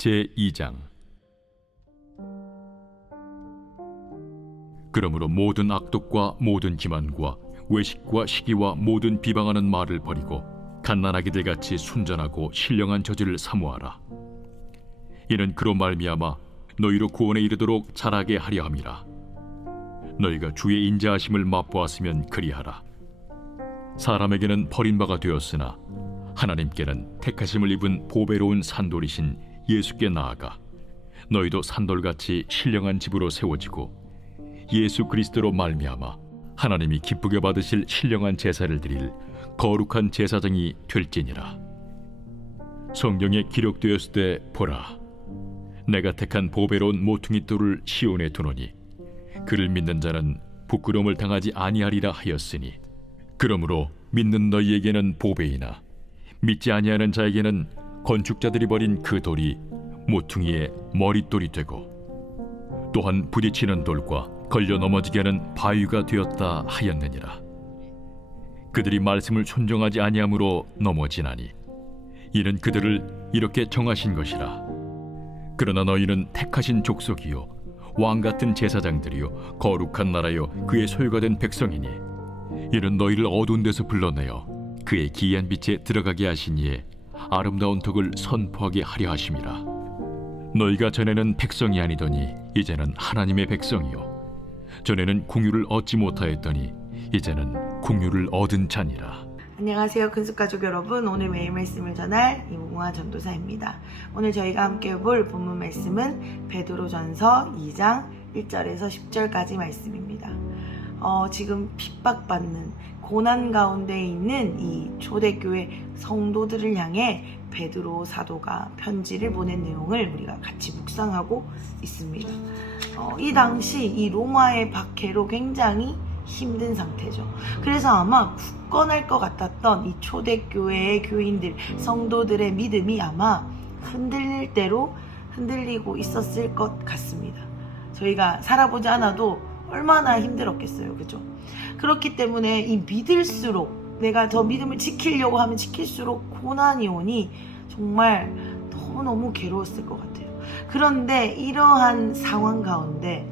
제2장. 그러므로 모든 악독과 모든 기만과 외식과 시기와 모든 비방하는 말을 버리고 갓난아기들 같이 순전하고 신령한 저지를 사모하라. 이는 그로 말미암아 너희로 구원에 이르도록 자라게 하려 함이라. 너희가 주의 인자하심을 맛보았으면 그리하라. 사람에게는 버림바가 되었으나 하나님께는 택하심을 입은 보배로운 산돌이신 예수께 나아가 너희도 산돌같이 신령한 집으로 세워지고 예수 그리스도로 말미암아 하나님이 기쁘게 받으실 신령한 제사를 드릴 거룩한 제사장이 될지니라. 성경에 기록되었을 때 보라, 내가 택한 보배로운 모퉁이 돌을 시온에 두노니 그를 믿는 자는 부끄러움을 당하지 아니하리라 하였으니, 그러므로 믿는 너희에게는 보배이나 믿지 아니하는 자에게는 건축자들이 버린 그 돌이 모퉁이의 머릿돌이 되고 또한 부딪히는 돌과 걸려 넘어지게 하는 바위가 되었다 하였느니라. 그들이 말씀을 순종하지 아니함으로 넘어지나니 이는 그들을 이렇게 정하신 것이라. 그러나 너희는 택하신 족속이요 왕같은 제사장들이요 거룩한 나라요 그의 소유가 된 백성이니 이는 너희를 어두운 데서 불러내어 그의 기이한 빛에 들어가게 하시니에 아름다운 덕을 선포하게 하려 하심이라. 너희가 전에는 백성이 아니더니 이제는 하나님의 백성이요 전에는 궁유를 얻지 못하였더니 이제는 궁유를 얻은 자니라. 안녕하세요, 근숙가족 여러분. 오늘 매일 말씀을 전할 이무궁화 전도사입니다. 오늘 저희가 함께 볼 본문 말씀은 베드로전서 2장 1절에서 10절까지 말씀입니다. 지금 핍박받는 고난 가운데 있는 이 초대교회 성도들을 향해 베드로 사도가 편지를 보낸 내용을 우리가 같이 묵상하고 있습니다. 이 당시 이 로마의 박해로 굉장히 힘든 상태죠. 그래서 아마 굳건할 것 같았던 이 초대교회의 교인들, 성도들의 믿음이 아마 흔들릴 대로 흔들리고 있었을 것 같습니다. 저희가 살아보지 않아도 얼마나 힘들었겠어요, 그죠? 그렇기 때문에 이 믿을수록, 내가 더 믿음을 지키려고 하면 지킬수록 고난이 오니 정말 너무너무 괴로웠을 것 같아요. 그런데 이러한 상황 가운데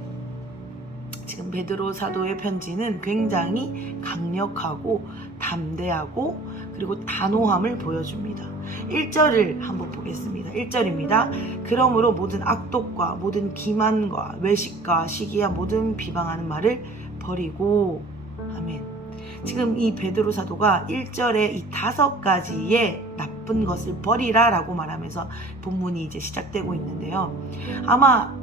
지금 베드로 사도의 편지는 굉장히 강력하고 담대하고 그리고 단호함을 보여줍니다. 1절을 한번 보겠습니다. 1절입니다. 그러므로 모든 악독과 모든 기만과 외식과 시기와 모든 비방하는 말을 버리고. 아멘. 지금 이 베드로 사도가 1절에 이 5가지의 나쁜 것을 버리라 라고 말하면서 본문이 이제 시작되고 있는데요. 아마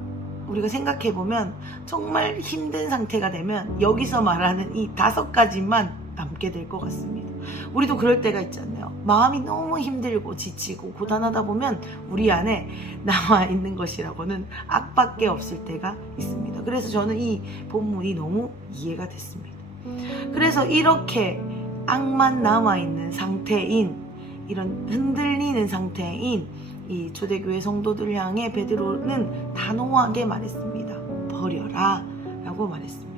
우리가 생각해보면 정말 힘든 상태가 되면 여기서 말하는 이 5가지만 남게 될 것 같습니다. 우리도 그럴 때가 있잖아요. 마음이 너무 힘들고 지치고 고단하다 보면 우리 안에 남아있는 것이라고는 악밖에 없을 때가 있습니다. 그래서 저는 이 본문이 너무 이해가 됐습니다. 그래서 이렇게 악만 남아있는 상태인, 이런 흔들리는 상태인 이 초대교회 성도들을 향해 베드로는 단호하게 말했습니다. 버려라 라고 말했습니다.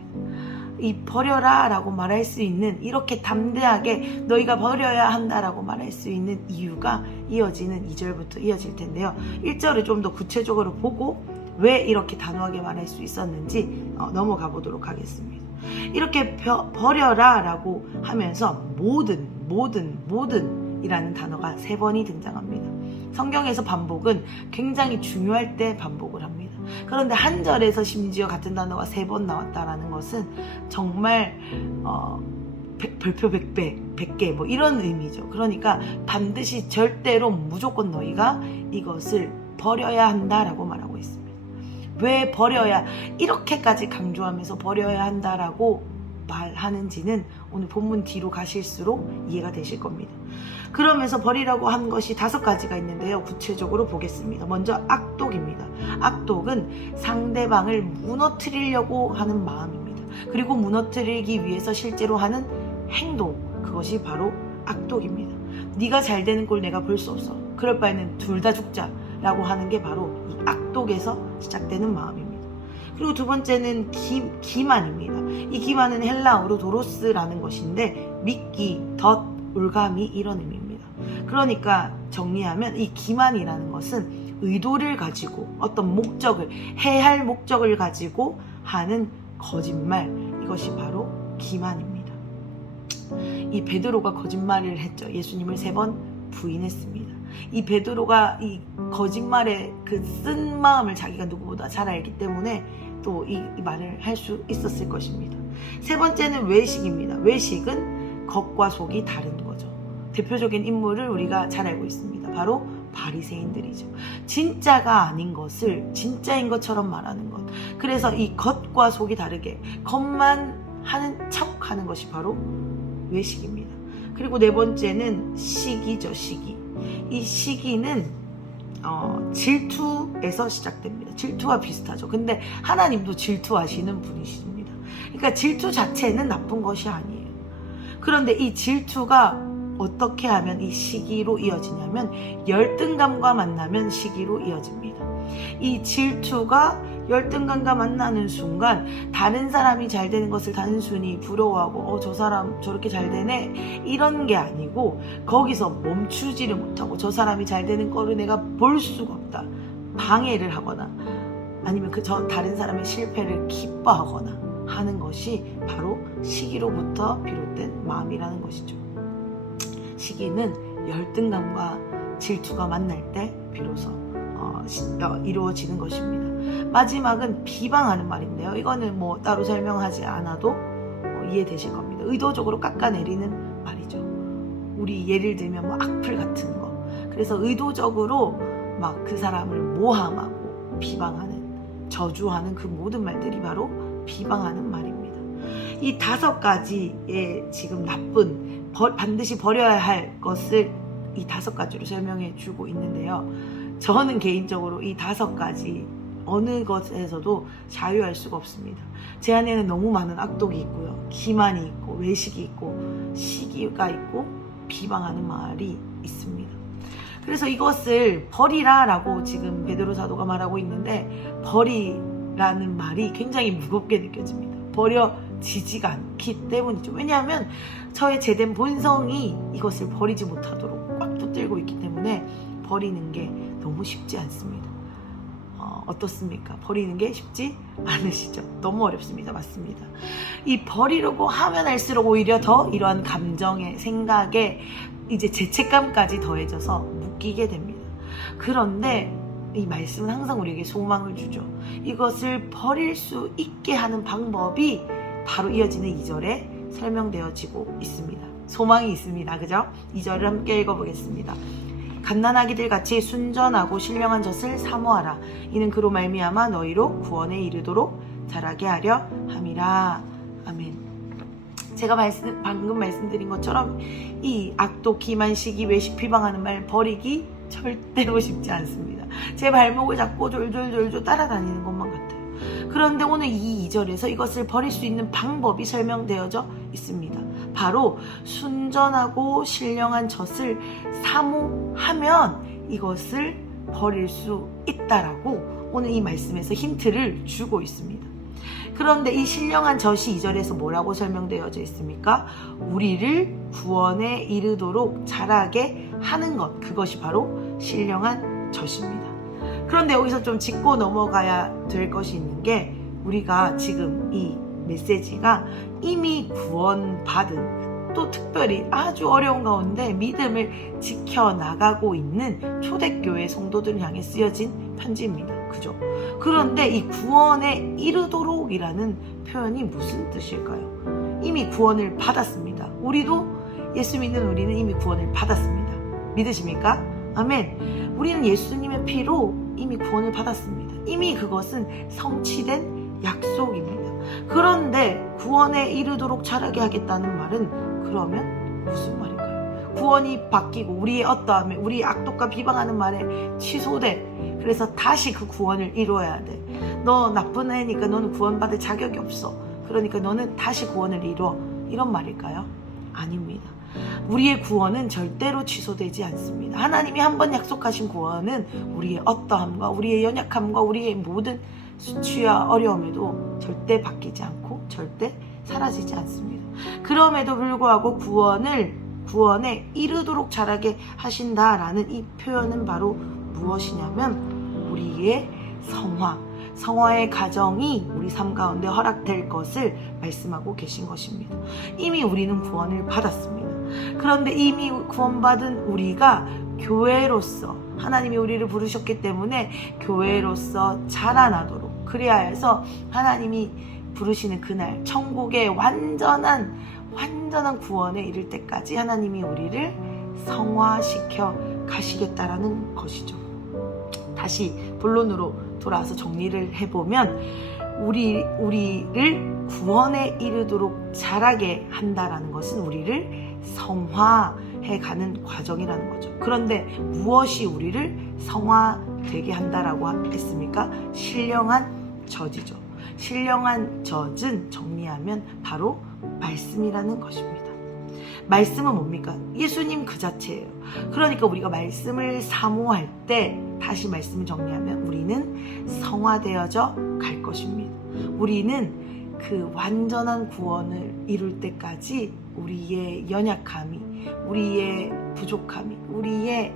이 버려라 라고 말할 수 있는, 이렇게 담대하게 너희가 버려야 한다라고 말할 수 있는 이유가 이어지는 2절부터 이어질 텐데요. 1절을 좀 더 구체적으로 보고 왜 이렇게 단호하게 말할 수 있었는지 넘어가 보도록 하겠습니다. 이렇게 버려라 라고 하면서 모든 이라는 단어가 3번이 등장합니다. 성경에서 반복은 굉장히 중요할 때 반복을 합니다. 그런데 한 절에서 심지어 같은 단어가 3번 나왔다라는 것은 정말 별표 100개 뭐 이런 의미죠. 그러니까 반드시 절대로 무조건 너희가 이것을 버려야 한다라고 말하고 있습니다. 왜 버려야, 이렇게까지 강조하면서 버려야 한다라고 말하는지는 오늘 본문 뒤로 가실수록 이해가 되실 겁니다. 그러면서 버리라고 한 것이 5가지가 있는데요. 구체적으로 보겠습니다. 먼저 악독입니다. 악독은 상대방을 무너뜨리려고 하는 마음입니다. 그리고 무너뜨리기 위해서 실제로 하는 행동, 그것이 바로 악독입니다. 네가 잘 되는 꼴 내가 볼 수 없어. 그럴 바에는 둘 다 죽자 라고 하는 게 바로 이 악독에서 시작되는 마음입니다. 그리고 2번째는 기만입니다. 이 기만은 헬라어로 도로스라는 것인데 믿기, 덫, 올가미 이런 의미입니다. 그러니까 정리하면 이 기만이라는 것은 의도를 가지고 어떤 목적을, 해할 목적을 가지고 하는 거짓말, 이것이 바로 기만입니다. 이 베드로가 거짓말을 했죠. 예수님을 3번 부인했습니다. 이 베드로가 이 거짓말의 그 쓴 마음을 자기가 누구보다 잘 알기 때문에 또 이 말을 할 수 있었을 것입니다. 3번째는 외식입니다. 외식은 겉과 속이 다른 거죠. 대표적인 인물을 우리가 잘 알고 있습니다. 바로 바리새인들이죠. 진짜가 아닌 것을 진짜인 것처럼 말하는 것. 그래서 이 겉과 속이 다르게 겉만 하는 척 하는 것이 바로 외식입니다. 그리고 4번째는 시기죠. 시기. 이 시기는 질투에서 시작됩니다. 질투와 비슷하죠. 근데 하나님도 질투하시는 분이십니다. 그러니까 질투 자체는 나쁜 것이 아니에요. 그런데 이 질투가 어떻게 하면 이 시기로 이어지냐면 열등감과 만나면 시기로 이어집니다. 이 질투가 열등감과 만나는 순간 다른 사람이 잘 되는 것을 단순히 부러워하고 저 사람 저렇게 잘 되네 이런 게 아니고 거기서 멈추지를 못하고 저 사람이 잘 되는 거를 내가 볼 수가 없다. 방해를 하거나 아니면 저 다른 사람의 실패를 기뻐하거나 하는 것이 바로 시기로부터 비롯된 마음이라는 것이죠. 시기는 열등감과 질투가 만날 때 비로소 이루어지는 것입니다. 마지막은 비방하는 말인데요. 이거는 뭐 따로 설명하지 않아도 이해되실 겁니다. 의도적으로 깎아내리는 말이죠. 우리 예를 들면 뭐 악플 같은 거. 그래서 의도적으로 막 그 사람을 모함하고 비방하는, 저주하는 그 모든 말들이 바로 비방하는 말입니다. 이 5가지의 지금 나쁜, 반드시 버려야 할 것을 이 5가지로 설명해 주고 있는데요. 저는 개인적으로 이 5가지 어느 것에서도 자유할 수가 없습니다. 제 안에는 너무 많은 악독이 있고요. 기만이 있고 외식이 있고 시기가 있고 비방하는 말이 있습니다. 그래서 이것을 버리라라고 지금 베드로 사도가 말하고 있는데 버리라는 말이 굉장히 무겁게 느껴집니다. 버려지지가 않기 때문이죠. 왜냐하면 저의 제된 본성이 이것을 버리지 못하도록 꽉 붙들고 있기 때문에 버리는 게 너무 쉽지 않습니다. 어떻습니까? 버리는 게 쉽지 않으시죠? 너무 어렵습니다. 맞습니다. 이 버리려고 하면 할수록 오히려 더 이러한 감정에, 생각에 이제 죄책감까지 더해져서 묶이게 됩니다. 그런데 이 말씀은 항상 우리에게 소망을 주죠. 이것을 버릴 수 있게 하는 방법이 바로 이어지는 2절에 설명되어지고 있습니다. 소망이 있습니다. 그죠? 2절을 함께 읽어보겠습니다. 갓난아기들 같이 순전하고 신령한 젖을 사모하라. 이는 그로 말미암아 너희로 구원에 이르도록 자라게 하려 함이라. 아멘. 제가 방금 말씀드린 것처럼 이 악독, 기만, 시기, 외식, 비방하는 말 버리기 절대로 쉽지 않습니다. 제 발목을 잡고 졸졸졸졸 따라다니는 것만 같아요. 그런데 오늘 이 2절에서 이것을 버릴 수 있는 방법이 설명되어져 있습니다. 바로 순전하고 신령한 젖을 사모하면 이것을 버릴 수 있다라고 오늘 이 말씀에서 힌트를 주고 있습니다. 그런데 이 신령한 젖이 2절에서 뭐라고 설명되어져 있습니까? 우리를 구원에 이르도록 자라게 하는 것, 그것이 바로 신령한 젖입니다. 그런데 여기서 좀 짚고 넘어가야 될 것이 있는 게 우리가 지금 이 메시지가 이미 구원받은 또 특별히 아주 어려운 가운데 믿음을 지켜나가고 있는 초대교회 성도들을 향해 쓰여진 편지입니다. 그죠? 그런데 이 구원에 이르도록이라는 표현이 무슨 뜻일까요? 이미 구원을 받았습니다. 우리도 예수 믿는 우리는 이미 구원을 받았습니다. 믿으십니까? 아멘. 우리는 예수님의 피로 이미 구원을 받았습니다. 이미 그것은 성취된 약속입니다. 그런데 구원에 이르도록 자라게 하겠다는 말은 그러면 무슨 말일까요? 구원이 바뀌고 우리의 어떠함에, 우리의 악독과 비방하는 말에 취소돼. 그래서 다시 그 구원을 이루어야 돼. 너 나쁜 애니까 너는 구원받을 자격이 없어. 그러니까 너는 다시 구원을 이루어. 이런 말일까요? 아닙니다. 우리의 구원은 절대로 취소되지 않습니다. 하나님이 한번 약속하신 구원은 우리의 어떠함과 우리의 연약함과 우리의 모든 수치와 어려움에도 절대 바뀌지 않고 절대 사라지지 않습니다. 그럼에도 불구하고 구원에 이르도록 자라게 하신다라는 이 표현은 바로 무엇이냐면 우리의 성화의 가정이 우리 삶 가운데 허락될 것을 말씀하고 계신 것입니다. 이미 우리는 구원을 받았습니다. 그런데 이미 구원받은 우리가 교회로서 하나님이 우리를 부르셨기 때문에 교회로서 자라나도록, 그래야 해서 하나님이 부르시는 그날 천국의 완전한 구원에 이를 때까지 하나님이 우리를 성화시켜 가시겠다라는 것이죠. 다시 본론으로 돌아와서 정리를 해보면 우리를 구원에 이르도록 자라게 한다라는 것은 우리를 성화해 가는 과정이라는 거죠. 그런데 무엇이 우리를 성화되게 한다라고 했습니까? 신령한 젖이죠. 신령한 젖은 정리하면 바로 말씀이라는 것입니다. 말씀은 뭡니까? 예수님 그 자체예요. 그러니까 우리가 말씀을 사모할 때, 다시 말씀을 정리하면 우리는 성화되어져 갈 것입니다. 우리는 그 완전한 구원을 이룰 때까지 우리의 연약함이, 우리의 부족함이, 우리의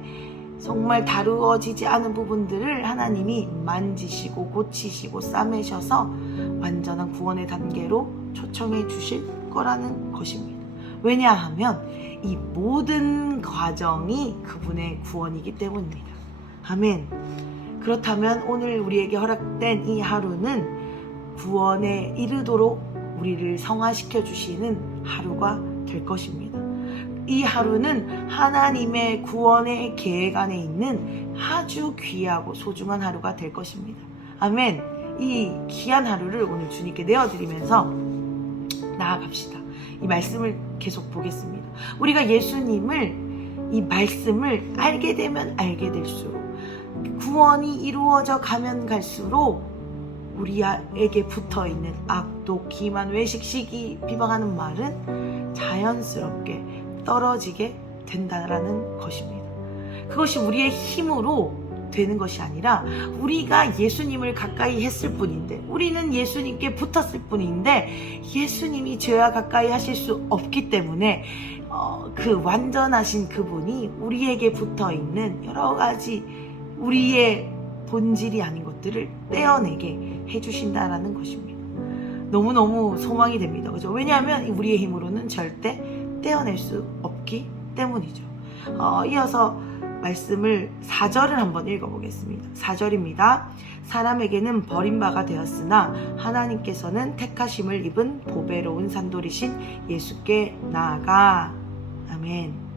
정말 다루어지지 않은 부분들을 하나님이 만지시고 고치시고 싸매셔서 완전한 구원의 단계로 초청해 주실 거라는 것입니다. 왜냐하면 이 모든 과정이 그분의 구원이기 때문입니다. 아멘. 그렇다면 오늘 우리에게 허락된 이 하루는 구원에 이르도록 우리를 성화시켜 주시는 하루가 될 것입니다. 이 하루는 하나님의 구원의 계획 안에 있는 아주 귀하고 소중한 하루가 될 것입니다. 아멘. 이 귀한 하루를 오늘 주님께 내어드리면서 나아갑시다. 이 말씀을 계속 보겠습니다. 우리가 예수님을, 이 말씀을 알게 되면 알게 될수록, 구원이 이루어져 가면 갈수록 우리에게 붙어있는 악독, 기만, 외식, 시기, 비방하는 말은 자연스럽게 떨어지게 된다라는 것입니다. 그것이 우리의 힘으로 되는 것이 아니라 우리가 예수님을 가까이 했을 뿐인데, 우리는 예수님께 붙었을 뿐인데 예수님이 죄와 가까이 하실 수 없기 때문에 그 완전하신 그분이 우리에게 붙어있는 여러 가지 우리의 본질이 아닌 것들을 떼어내게 해주신다라는 것입니다. 너무너무 소망이 됩니다. 그죠? 왜냐하면 우리의 힘으로는 절대 떼어낼 수 없기 때문이죠. 이어서 말씀을 4절을 한번 읽어보겠습니다. 4절입니다. 사람에게는 버림바가 되었으나 하나님께서는 택하심을 입은 보배로운 산돌이신 예수께 나아가. 아멘.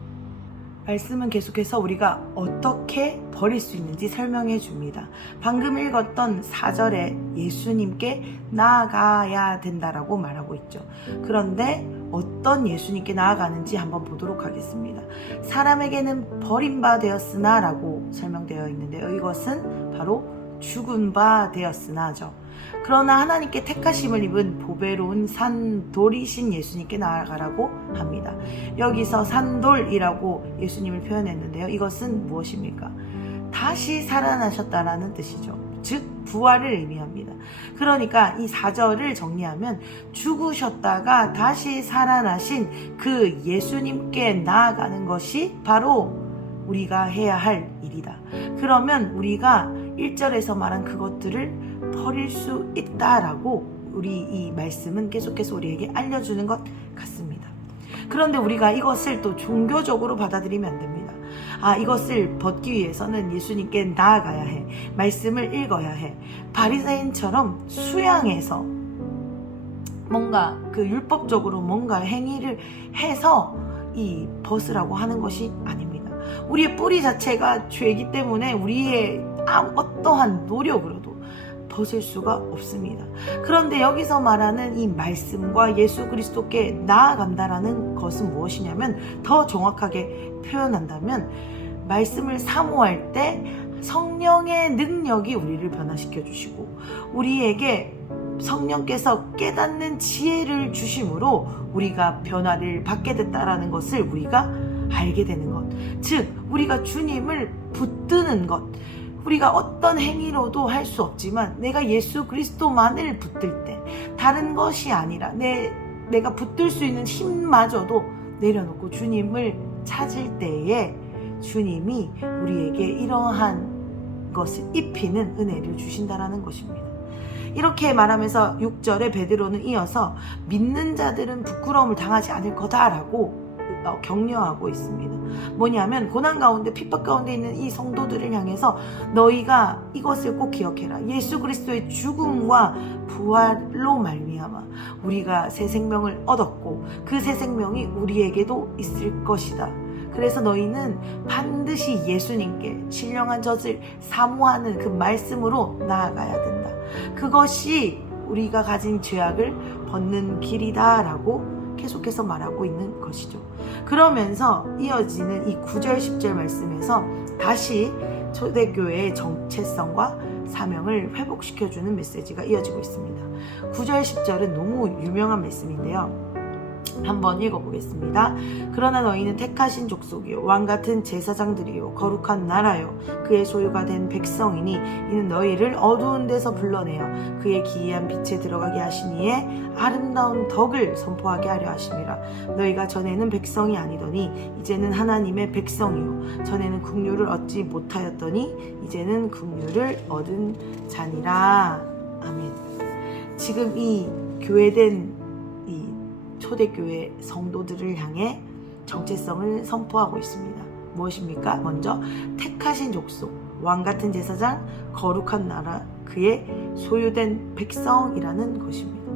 말씀은 계속해서 우리가 어떻게 버릴 수 있는지 설명해 줍니다. 방금 읽었던 4절에 예수님께 나아가야 된다라고 말하고 있죠. 그런데 어떤 예수님께 나아가는지 한번 보도록 하겠습니다. 사람에게는 버린 바 되었으나 라고 설명되어 있는데요. 이것은 바로 죽은 바 되었으나죠. 그러나 하나님께 택하심을 입은 보배로운 산돌이신 예수님께 나아가라고 합니다. 여기서 산돌이라고 예수님을 표현했는데요. 이것은 무엇입니까? 다시 살아나셨다라는 뜻이죠. 즉 부활을 의미합니다. 그러니까 이 4절을 정리하면 죽으셨다가 다시 살아나신 그 예수님께 나아가는 것이 바로 우리가 해야 할 일이다. 그러면 우리가 1절에서 말한 그것들을 버릴 수 있다라고 우리 이 말씀은 계속해서 우리에게 알려주는 것 같습니다. 그런데 우리가 이것을 또 종교적으로 받아들이면 안 됩니다. 이것을 벗기 위해서는 예수님께 나아가야 해. 말씀을 읽어야 해. 바리새인처럼 수양해서 뭔가 그 율법적으로 뭔가 행위를 해서 이 벗으라고 하는 것이 아닙니다. 우리의 뿌리 자체가 죄이기 때문에 우리의 어떠한 노력으로도 벗을 수가 없습니다. 그런데 여기서 말하는 이 말씀과 예수 그리스도께 나아간다라는 것은 무엇이냐면, 더 정확하게 표현한다면 말씀을 사모할 때 성령의 능력이 우리를 변화시켜 주시고 우리에게 성령께서 깨닫는 지혜를 주심으로 우리가 변화를 받게 됐다라는 것을 우리가 알게 되는 것. 즉 우리가 주님을 붙드는 것, 우리가 어떤 행위로도 할 수 없지만 내가 예수 그리스도만을 붙들 때, 다른 것이 아니라 내가 붙들 수 있는 힘마저도 내려놓고 주님을 찾을 때에 주님이 우리에게 이러한 것을 입히는 은혜를 주신다라는 것입니다. 이렇게 말하면서 6절에 베드로는 이어서 믿는 자들은 부끄러움을 당하지 않을 거다라고 격려하고 있습니다. 뭐냐면 고난 가운데 핍박 가운데 있는 이 성도들을 향해서 너희가 이것을 꼭 기억해라. 예수 그리스도의 죽음과 부활로 말미암아 우리가 새 생명을 얻었고 그 새 생명이 우리에게도 있을 것이다. 그래서 너희는 반드시 예수님께 신령한 젖을 사모하는 그 말씀으로 나아가야 된다. 그것이 우리가 가진 죄악을 벗는 길이다 라고 계속해서 말하고 있는 것이죠. 그러면서 이어지는 이 9절 10절 말씀에서 다시 초대교회의 정체성과 사명을 회복시켜주는 메시지가 이어지고 있습니다. 9절 10절은 너무 유명한 말씀인데요. 한번 읽어보겠습니다. 그러나 너희는 택하신 족속이요 왕같은 제사장들이요 거룩한 나라요 그의 소유가 된 백성이니 이는 너희를 어두운 데서 불러내어 그의 기이한 빛에 들어가게 하시니에 아름다운 덕을 선포하게 하려 하심이라. 너희가 전에는 백성이 아니더니 이제는 하나님의 백성이요 전에는 긍휼을 얻지 못하였더니 이제는 긍휼을 얻은 자니라. 아멘. 지금 이 교회된 초대교회 성도들을 향해 정체성을 선포하고 있습니다. 무엇입니까? 먼저 택하신 족속, 왕같은 제사장, 거룩한 나라, 그의 소유된 백성이라는 것입니다.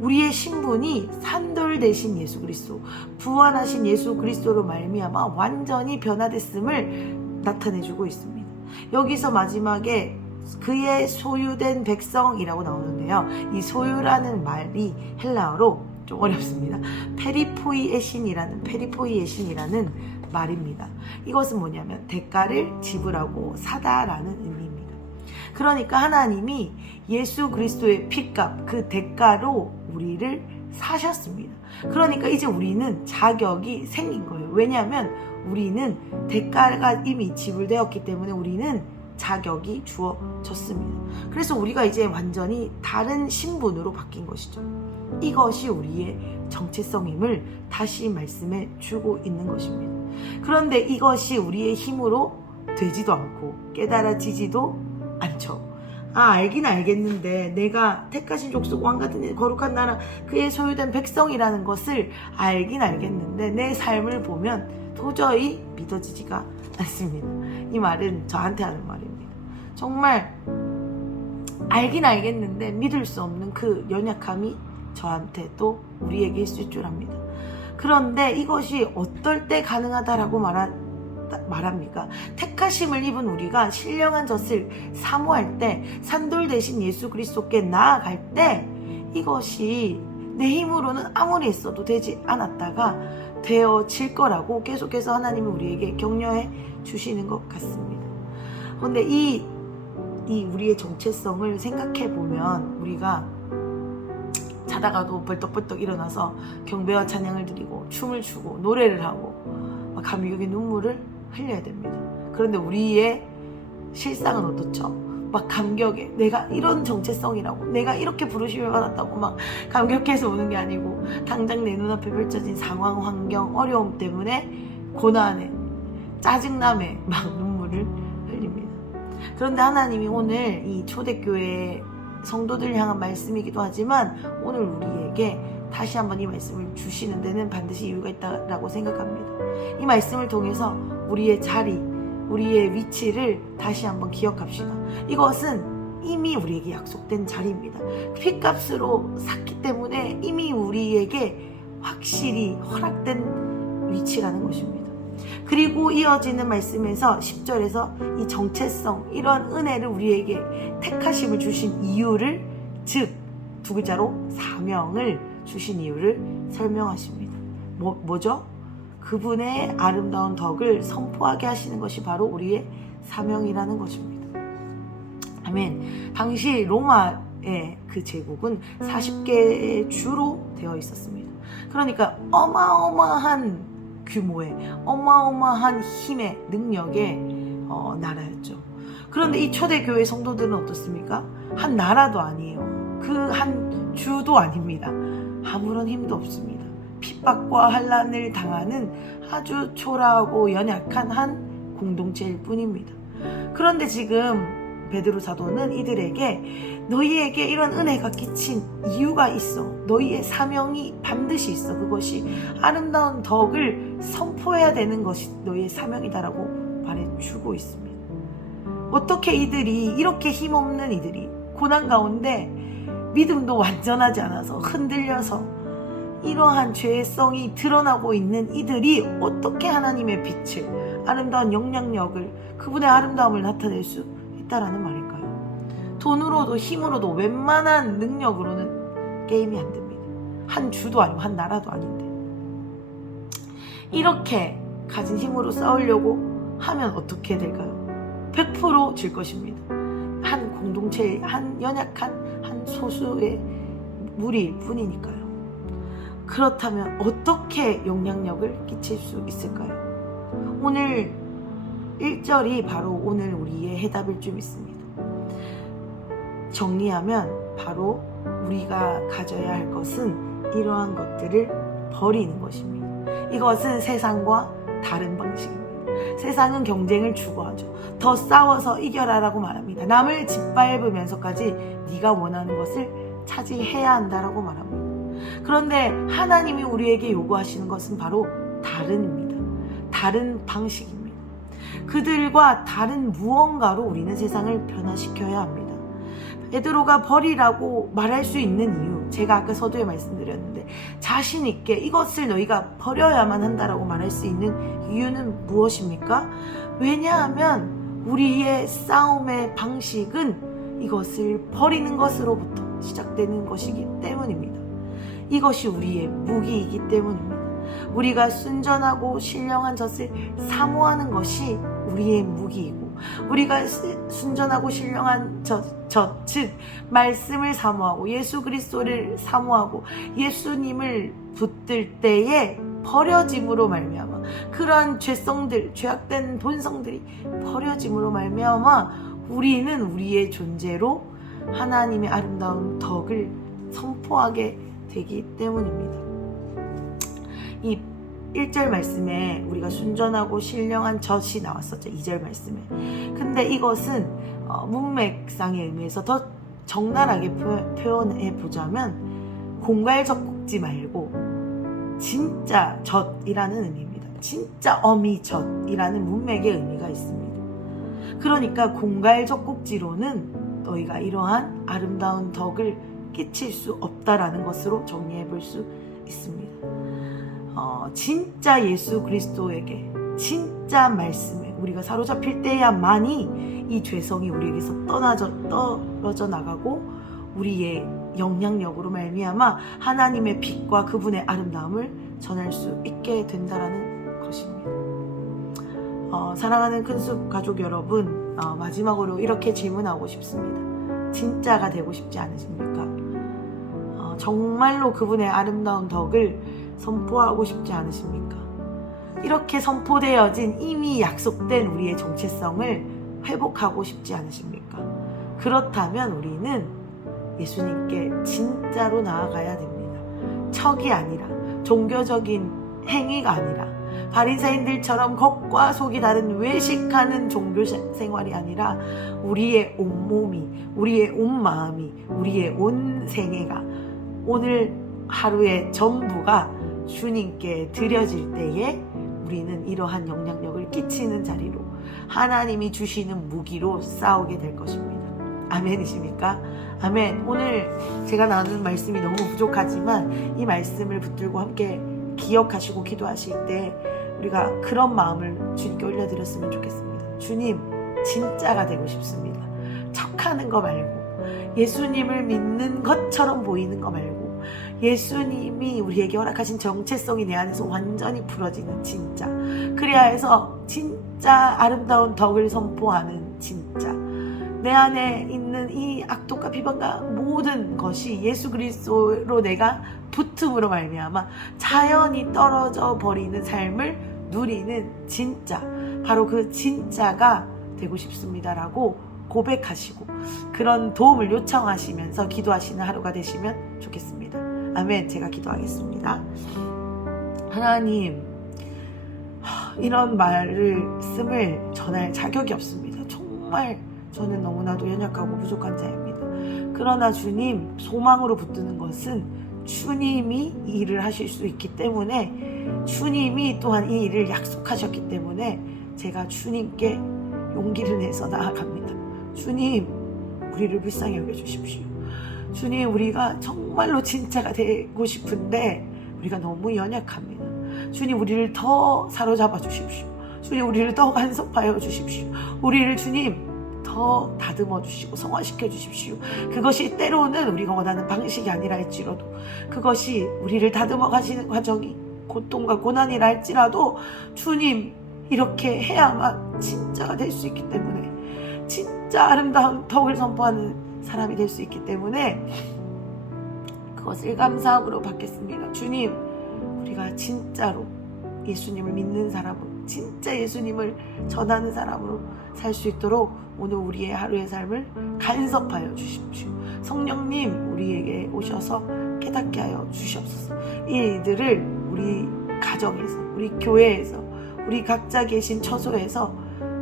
우리의 신분이 산돌 되신 예수 그리스도, 부활하신 예수 그리스도로 말미암아 완전히 변화됐음을 나타내주고 있습니다. 여기서 마지막에 그의 소유된 백성이라고 나오는데요. 이 소유라는 말이 헬라어로 좀 어렵습니다. 페리포이에신이라는 말입니다. 이것은 뭐냐면 대가를 지불하고 사다라는 의미입니다. 그러니까 하나님이 예수 그리스도의 피값, 그 대가로 우리를 사셨습니다. 그러니까 이제 우리는 자격이 생긴 거예요. 왜냐하면 우리는 대가가 이미 지불되었기 때문에 우리는 자격이 주어졌습니다. 그래서 우리가 이제 완전히 다른 신분으로 바뀐 것이죠. 이것이 우리의 정체성임을 다시 말씀해 주고 있는 것입니다. 그런데 이것이 우리의 힘으로 되지도 않고 깨달아지지도 않죠. 알긴 알겠는데 내가 택하신 족속 왕같은 거룩한 나라 그의 소유된 백성이라는 것을 알긴 알겠는데 내 삶을 보면 도저히 믿어지지가 않습니다. 이 말은 저한테 하는 말입니다. 정말 알긴 알겠는데 믿을 수 없는 그 연약함이 저한테 또 우리에게 있을 줄 압니다. 그런데 이것이 어떨 때 가능하다라고 말합니까? 택하심을 입은 우리가 신령한 젖을 사모할 때, 산돌 대신 예수 그리스도께 나아갈 때 이것이 내 힘으로는 아무리 했어도 되지 않았다가 되어질 거라고 계속해서 하나님이 우리에게 격려해 주시는 것 같습니다. 그런데 이 우리의 정체성을 생각해 보면 우리가 자다가도 벌떡벌떡 일어나서 경배와 찬양을 드리고 춤을 추고 노래를 하고 감격의 눈물을 흘려야 됩니다. 그런데 우리의 실상은 어떻죠? 막 감격에 내가 이런 정체성이라고 내가 이렇게 부르심을 받았다고 막 감격해서 오는 게 아니고 당장 내 눈앞에 펼쳐진 상황, 환경, 어려움 때문에 고난에 짜증남에 막 눈물을 흘립니다. 그런데 하나님이 오늘 이 초대교회 성도들 향한 말씀이기도 하지만 오늘 우리에게 다시 한번 이 말씀을 주시는 데는 반드시 이유가 있다고 생각합니다. 이 말씀을 통해서 우리의 자리, 우리의 위치를 다시 한번 기억합시다. 이것은 이미 우리에게 약속된 자리입니다. 핏값으로 샀기 때문에 이미 우리에게 확실히 허락된 위치라는 것입니다. 그리고 이어지는 말씀에서 10절에서 이 정체성, 이런 은혜를 우리에게 택하심을 주신 이유를, 즉 두 글자로 사명을 주신 이유를 설명하십니다. 뭐죠? 그분의 아름다운 덕을 선포하게 하시는 것이 바로 우리의 사명이라는 것입니다. 아멘. 당시 로마의 그 제국은 40개의 주로 되어 있었습니다. 그러니까 어마어마한 규모의, 어마어마한 힘의, 능력의 나라였죠. 그런데 이 초대교회 성도들은 어떻습니까? 한 나라도 아니에요. 그 한 주도 아닙니다. 아무런 힘도 없습니다. 핍박과 환난을 당하는 아주 초라하고 연약한 한 공동체일 뿐입니다. 그런데 지금 베드로 사도는 이들에게 너희에게 이런 은혜가 끼친 이유가 있어. 너희의 사명이 반드시 있어. 그것이 아름다운 덕을 선포해야 되는 것이 너희의 사명이다라고 말해주고 있습니다. 어떻게 이들이 이렇게 힘없는 이들이 고난 가운데 믿음도 완전하지 않아서 흔들려서 이러한 죄성이 드러나고 있는 이들이 어떻게 하나님의 빛을 아름다운 영향력을 그분의 아름다움을 나타낼 수 있다라는 말일까요? 돈으로도 힘으로도 웬만한 능력으로는 게임이 안 됩니다. 한 주도 아니고 한 나라도 아닌데 이렇게 가진 힘으로 싸우려고 하면 어떻게 될까요? 100% 질 것입니다. 한 공동체의 한 연약한 한 소수의 무리일 뿐이니까요. 그렇다면 어떻게 영향력을 끼칠 수 있을까요? 오늘 1절이 바로 오늘 우리의 해답일 줄 믿습니다. 정리하면 바로 우리가 가져야 할 것은 이러한 것들을 버리는 것입니다. 이것은 세상과 다른 방식입니다. 세상은 경쟁을 추구하죠. 더 싸워서 이겨라라고 말합니다. 남을 짓밟으면서까지 네가 원하는 것을 차지해야 한다라고 말합니다. 그런데 하나님이 우리에게 요구하시는 것은 바로 다른입니다. 다른 방식입니다. 그들과 다른 무언가로 우리는 세상을 변화시켜야 합니다. 베드로가 버리라고 말할 수 있는 이유, 제가 아까 서두에 말씀드렸는데 자신 있게 이것을 너희가 버려야만 한다라고 말할 수 있는 이유는 무엇입니까? 왜냐하면 우리의 싸움의 방식은 이것을 버리는 것으로부터 시작되는 것이기 때문입니다. 이것이 우리의 무기이기 때문입니다. 우리가 순전하고 신령한 젖을 사모하는 것이 우리의 무기이고 우리가 순전하고 신령한 젖, 즉 말씀을 사모하고 예수 그리스도를 사모하고 예수님을 붙들 때에 버려짐으로 말미암아 그러한 죄성들, 죄악된 본성들이 버려짐으로 말미암아 우리는 우리의 존재로 하나님의 아름다운 덕을 선포하게 되기 때문입니다. 이 1절 말씀에 우리가 순전하고 신령한 젖이 나왔었죠. 2절 말씀에. 근데 이것은 문맥상의 의미에서 더 적나라하게 표현해 보자면 공갈 젖꼭지 말고 진짜 젖이라는 의미입니다. 진짜 어미 젖이라는 문맥의 의미가 있습니다. 그러니까 공갈 젖꼭지로는 너희가 이러한 아름다운 덕을 끼칠 수 없다라는 것으로 정리해 볼 수 있습니다. 진짜 예수 그리스도에게 진짜 말씀에 우리가 사로잡힐 때야만이 이 죄성이 우리에게서 떨어져 나가고 우리의 영향력으로 말미암아 하나님의 빛과 그분의 아름다움을 전할 수 있게 된다라는 것입니다. 사랑하는 큰숲 가족 여러분, 마지막으로 이렇게 질문하고 싶습니다. 진짜가 되고 싶지 않으십니까? 정말로 그분의 아름다운 덕을 선포하고 싶지 않으십니까? 이렇게 선포되어진 이미 약속된 우리의 정체성을 회복하고 싶지 않으십니까? 그렇다면 우리는 예수님께 진짜로 나아가야 됩니다. 척이 아니라 종교적인 행위가 아니라 바리새인들처럼 겉과 속이 다른 외식하는 종교 생활이 아니라 우리의 온몸이, 우리의 온 마음이, 우리의 온 생애가 오늘 하루의 전부가 주님께 드려질 때에 우리는 이러한 영향력을 끼치는 자리로 하나님이 주시는 무기로 싸우게 될 것입니다. 아멘이십니까? 아멘. 오늘 제가 나누는 말씀이 너무 부족하지만 이 말씀을 붙들고 함께 기억하시고 기도하실 때 우리가 그런 마음을 주님께 올려드렸으면 좋겠습니다. 주님, 진짜가 되고 싶습니다. 척하는 거 말고 예수님을 믿는 것처럼 보이는 거 말고 예수님이 우리에게 허락하신 정체성이 내 안에서 완전히 풀어지는 진짜, 그래야 해서 진짜 아름다운 덕을 선포하는 진짜, 내 안에 있는 이 악독과 비방과 모든 것이 예수 그리스도로 내가 붙음으로 말미암아 자연히 떨어져 버리는 삶을 누리는 진짜, 바로 그 진짜가 되고 싶습니다라고 고백하시고 그런 도움을 요청하시면서 기도하시는 하루가 되시면 좋겠습니다. 아멘. 제가 기도하겠습니다. 하나님, 이런 말씀을 전할 자격이 없습니다. 정말 저는 너무나도 연약하고 부족한 자입니다. 그러나 주님, 소망으로 붙드는 것은 주님이 이 일을 하실 수 있기 때문에, 주님이 또한 이 일을 약속하셨기 때문에 제가 주님께 용기를 내서 나아갑니다. 주님, 우리를 불쌍히 여겨주십시오. 주님, 우리가 정말로 진짜가 되고 싶은데 우리가 너무 연약합니다. 주님, 우리를 더 사로잡아 주십시오. 주님, 우리를 더 간섭하여 주십시오. 우리를 주님 더 다듬어 주시고 성화시켜 주십시오. 그것이 때로는 우리가 원하는 방식이 아니라 할지라도, 그것이 우리를 다듬어 가시는 과정이 고통과 고난이라 할지라도 주님, 이렇게 해야만 진짜가 될 수 있기 때문에, 진짜 아름다운 덕을 선포하는 사람이 될 수 있기 때문에 그것을 감사함으로 받겠습니다. 주님, 우리가 진짜로 예수님을 믿는 사람으로, 진짜 예수님을 전하는 사람으로 살 수 있도록 오늘 우리의 하루의 삶을 간섭하여 주십시오. 성령님, 우리에게 오셔서 깨닫게 하여 주시옵소서. 이 일들을 우리 가정에서, 우리 교회에서, 우리 각자 계신 처소에서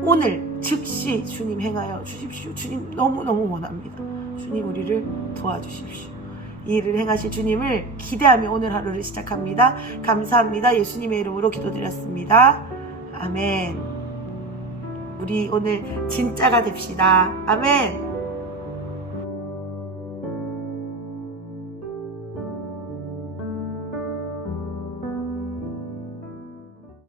오늘 즉시 주님 행하여 주십시오. 주님, 너무너무 원합니다. 주님, 우리를 도와주십시오. 이 일을 행하실 주님을 기대하며 오늘 하루를 시작합니다. 감사합니다. 예수님의 이름으로 기도드렸습니다. 아멘. 우리 오늘 진짜가 됩시다. 아멘.